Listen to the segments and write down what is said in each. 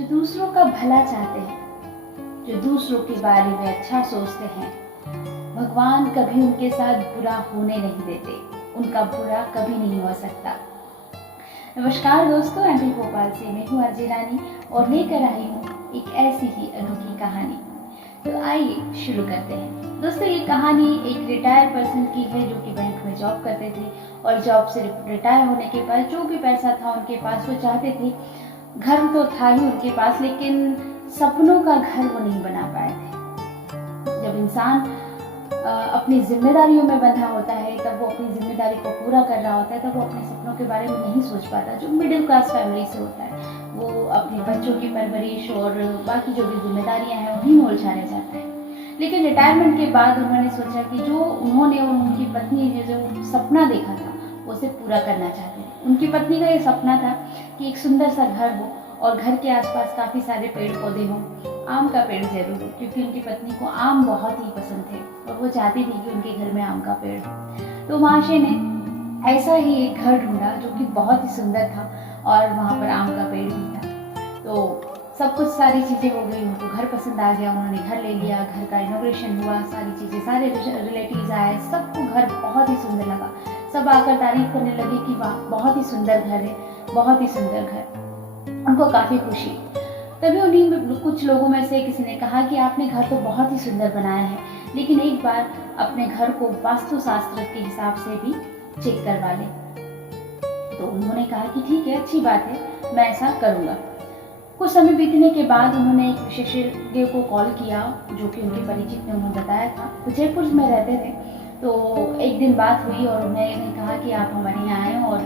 जो दूसरों का भला चाहते हैं, जो दूसरों के बारे में अच्छा सोचते हैं, भगवान कभी उनके साथ बुरा होने नहीं देते, उनका बुरा कभी नहीं हो सकता। नमस्कार दोस्तों, एमपी भोपाल से मैं हूँ आरजे रानी और लेकर आई हूँ एक ऐसी ही अनोखी कहानी। तो आइए शुरू करते हैं। दोस्तों, ये कहानी एक रिटायर्ड पर्सन की है जो कि बैंक में जॉब करते थे और जॉब से रिटायर होने के बाद जो भी पैसा था उनके पास, वो चाहते थे, घर तो था ही उनके पास, लेकिन सपनों का घर वो नहीं बना पाए थे। जब इंसान अपनी जिम्मेदारियों में बंधा होता है, तब वो अपनी जिम्मेदारी को पूरा कर रहा होता है, तब वो अपने सपनों के बारे में नहीं सोच पाता। जो मिडिल क्लास फैमिली से होता है, वो अपने बच्चों की परवरिश और बाकी जो भी जिम्मेदारियां हैं उन्हीं में उलझा रह जाता है। लेकिन रिटायरमेंट के बाद उन्होंने सोचा कि जो उन्होंने और उनकी पत्नी ने जो सपना देखा था वो उसे पूरा करना चाहते थे। उनकी पत्नी का ये सपना था कि एक सुंदर सा घर हो और घर के आसपास काफ़ी सारे पेड़ पौधे हों, आम का पेड़ जरूर हो, क्योंकि उनकी पत्नी को आम बहुत ही पसंद थे और वो चाहती थी कि उनके घर में आम का पेड़ हो। तो महाशय ने ऐसा ही एक घर ढूंढा जो कि बहुत ही सुंदर था और वहाँ पर आम का पेड़ भी था। तो सब कुछ, सारी चीज़ें हो गई, उनको घर पसंद आ गया, उन्होंने घर ले लिया, घर का इनॉग्रेशन हुआ, सारी चीज़ें, सारे रिलेटिव्स आए, सबको घर बहुत ही सुंदर लगा। सब आकर तारीफ करने लगे कि वाह, बहुत ही सुंदर घर है, बहुत ही सुंदर घर। उनको काफ़ी खुशी। तभी उन्हीं कुछ लोगों में से किसी ने कहा कि आपने घर तो बहुत ही सुंदर बनाया है, लेकिन एक बार अपने घर को वास्तुशास्त्र के हिसाब से भी चेक करवा लें। तो उन्होंने कहा कि ठीक है, अच्छी बात है, मैं ऐसा करूँगा। कुछ समय बीतने के बाद उन्होंने एक विशेषज्ञ को कॉल किया जो कि उनके परिचित ने उन्हें बताया था। तो जयपुर में रहते थे। तो एक दिन बात हुई और उन्होंने कहा कि आप हमारे यहाँ आएँ और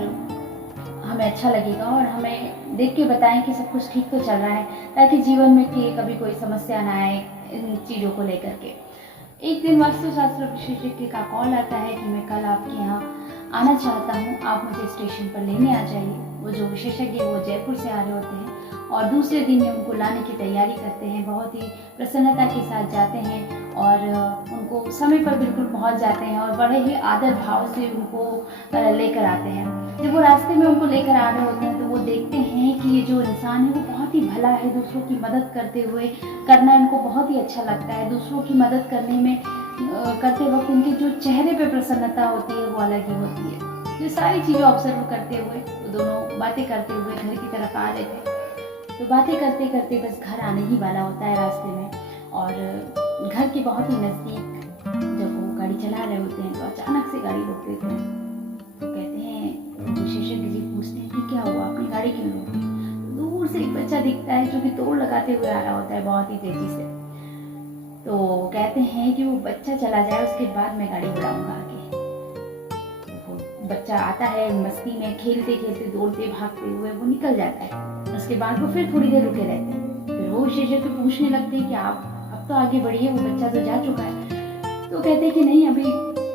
हमें अच्छा लगेगा और हमें देख के बताएं कि सब कुछ ठीक तो चल रहा है, ताकि जीवन में कभी कोई समस्या ना आए इन चीज़ों को लेकर के। एक दिन वास्तुशास्त्र विशेषज्ञ का कॉल आता है कि मैं कल आपके यहाँ आना चाहता हूँ, आप मुझे स्टेशन पर लेने आ जाइए। वो जो विशेषज्ञ वो जयपुर से आ रहे होते हैं और दूसरे दिन ही उनको लाने की तैयारी करते हैं, बहुत ही प्रसन्नता के साथ जाते हैं और उनको समय पर बिल्कुल पहुंच जाते हैं और बड़े ही आदर भाव से उनको लेकर आते हैं। जब वो रास्ते में उनको लेकर आ रहे होते हैं तो वो देखते हैं कि ये जो इंसान है वो बहुत ही भला है, दूसरों की मदद करते हुए करना इनको बहुत ही अच्छा लगता है। दूसरों की मदद करने में करते वक्त उनके जो चेहरे पे प्रसन्नता होती है वो अलग ही होती है। ये सारी चीज़ें ऑब्जर्व करते हुए वो दोनों बातें करते हुए घर की तरफ आ रहे थे। तो बातें करते करते बस घर आने ही वाला होता है रास्ते में, और घर के बहुत ही नज़दीक जब वो गाड़ी चला रहे होते हैं तो अचानक से गाड़ी रोक देते हैं। तो कहते हैं, विशेषज्ञ जी पूछते हैं कि क्या हुआ, अपनी गाड़ी क्यों रोकी? दूर से एक बच्चा दिखता है जो कि दौड़ लगाते हुए आ रहा होता है बहुत ही तेजी से। तो कहते हैं कि वो बच्चा चला जाए, उसके बाद मैं गाड़ी बढ़ाऊंगा आगे। तो बच्चा आता है, मस्ती में खेलते खेलते दौड़ते भागते हुए वो निकल जाता है। उसके बाद वो फिर थोड़ी देर रुके रहते हैं। फिर वो विशेषज्ञ पूछने लगते हैं कि आप अब तो आगे बढ़िए, वो बच्चा तो जा चुका है। तो कहते हैं कि नहीं, अभी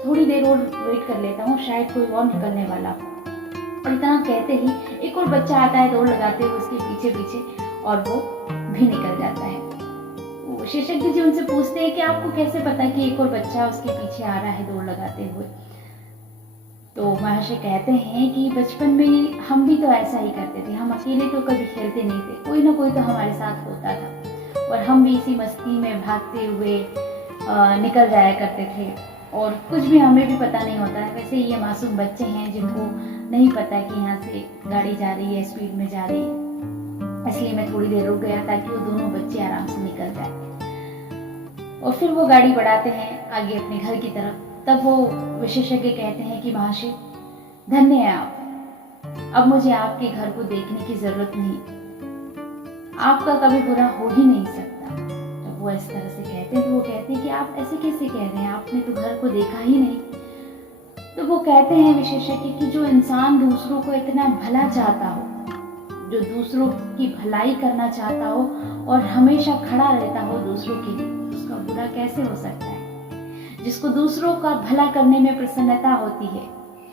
थोड़ी देर और वेट कर लेता हूँ, शायद कोई और निकलने वाला। और इतना कहते ही एक और बच्चा आता है दौड़ लगाते हुए उसके पीछे पीछे और वो भी निकल जाता है। विशेषज्ञ जी उनसे पूछते हैं कि आपको कैसे पता कि एक और बच्चा उसके पीछे आ रहा है दौड़ लगाते हुए? तो महाशय कहते हैं कि बचपन में हम भी तो ऐसा ही करते थे, हम अकेले तो कभी खेलते नहीं थे, कोई ना कोई तो हमारे साथ होता था और हम भी इसी मस्ती में भागते हुए निकल जाया करते थे और कुछ भी हमें भी पता नहीं होता है। वैसे ये मासूम बच्चे हैं जिनको नहीं पता कि यहाँ से गाड़ी जा रही है, स्पीड में जा रही है, इसलिए मैं थोड़ी देर रुक गया ताकि वो दोनों बच्चे आराम से निकल जाए। और फिर वो गाड़ी बढ़ाते हैं आगे अपने घर की तरफ। तब वो विशेषज्ञ कहते हैं कि महाशय धन्य है आप, अब मुझे आपके घर को देखने की जरूरत नहीं, आपका कभी बुरा हो ही नहीं सकता। जब वो इस तरह से कहते हैं तो वो कहते हैं कि आप ऐसे कैसे कह रहे हैं, आपने तो घर को देखा ही नहीं। तो वो कहते हैं विशेषज्ञ कि जो इंसान दूसरों को इतना भला चाहता हो, जो दूसरों की भलाई करना चाहता हो और हमेशा खड़ा रहता हो दूसरों के लिए, उसका बुरा कैसे हो सकता है? जिसको दूसरों का भला करने में प्रसन्नता होती है,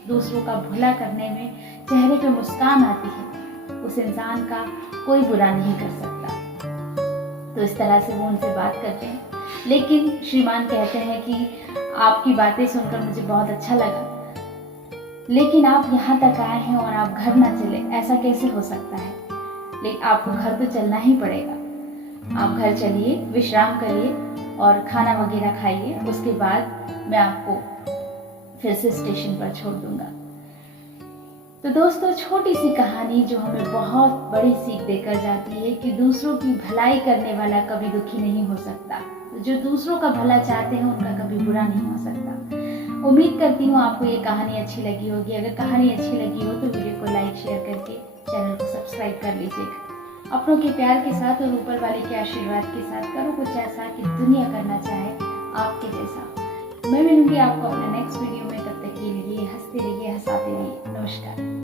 दूसरों का भला करने में चेहरे पे मुस्कान आती है, उस इंसान का कोई बुरा नहीं कर सकता। तो इस तरह से वो उनसे बात करते हैं। लेकिन श्रीमान कहते हैं कि आपकी बातें सुनकर मुझे बहुत अच्छा लगा, लेकिन आप यहाँ तक आए हैं और आप घर ना चले, ऐसा कैसे हो सकता है? लेकिन आपको घर तो चलना ही पड़ेगा। आप घर चलिए, विश्राम करिए और खाना वगैरह खाइए। उसके बाद मैं आपको फिर से स्टेशन पर छोड़ दूंगा। तो दोस्तों, छोटी सी कहानी जो हमें बहुत बड़ी सीख देकर जाती है कि दूसरों की भलाई करने वाला कभी दुखी नहीं हो सकता। तो जो दूसरों का भला चाहते हैं उनका कभी बुरा नहीं हो सकता। उम्मीद करती हूँ आपको ये कहानी अच्छी लगी होगी। अगर कहानी अच्छी लगी हो तो वीडियो को लाइक शेयर करके चैनल को सब्सक्राइब कर लीजिएगा। अपनों के प्यार के साथ और ऊपर वाले के आशीर्वाद के साथ करो कुछ ऐसा कि दुनिया करना चाहे आपके जैसा। मैं मिलूंगी आपको अपने नेक्स्ट वीडियो में। तब तक के लिए हंसते रहिए, हंसाते रहिए। नमस्कार।